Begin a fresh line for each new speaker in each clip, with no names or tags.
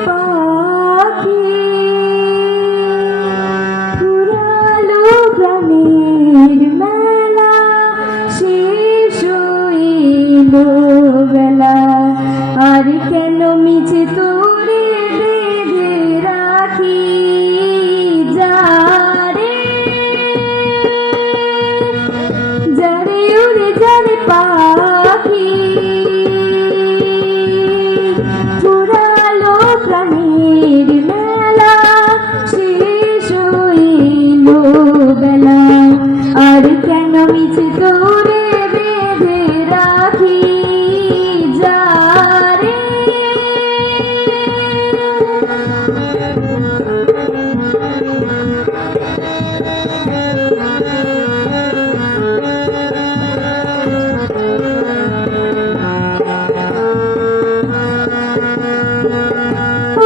পাখি পুরালো গ্রামের মেলা শেষ হইল আমি যে তোরে বেঁধে রাখি যারে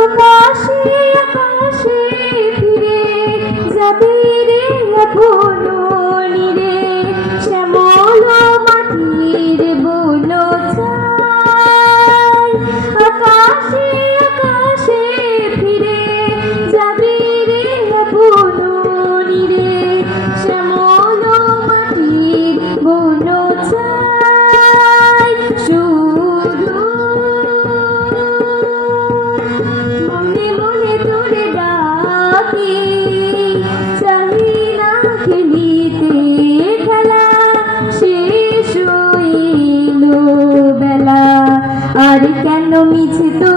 আকাশে আকাশে ফিরে যাবি রে ভুলো আর কেন মিছে?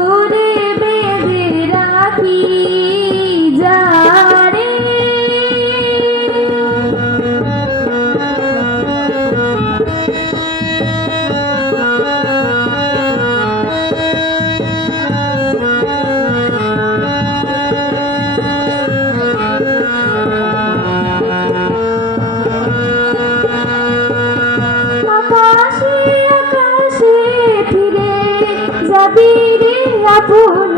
por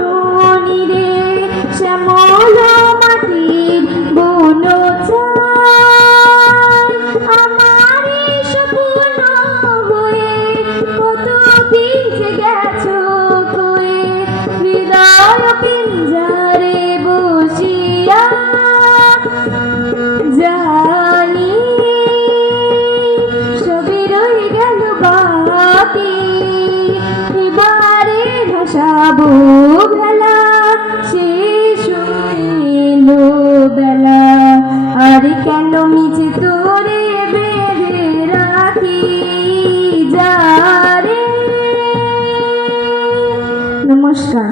নিচে তোরে বেঁধে রাখি যারে। নমস্কার।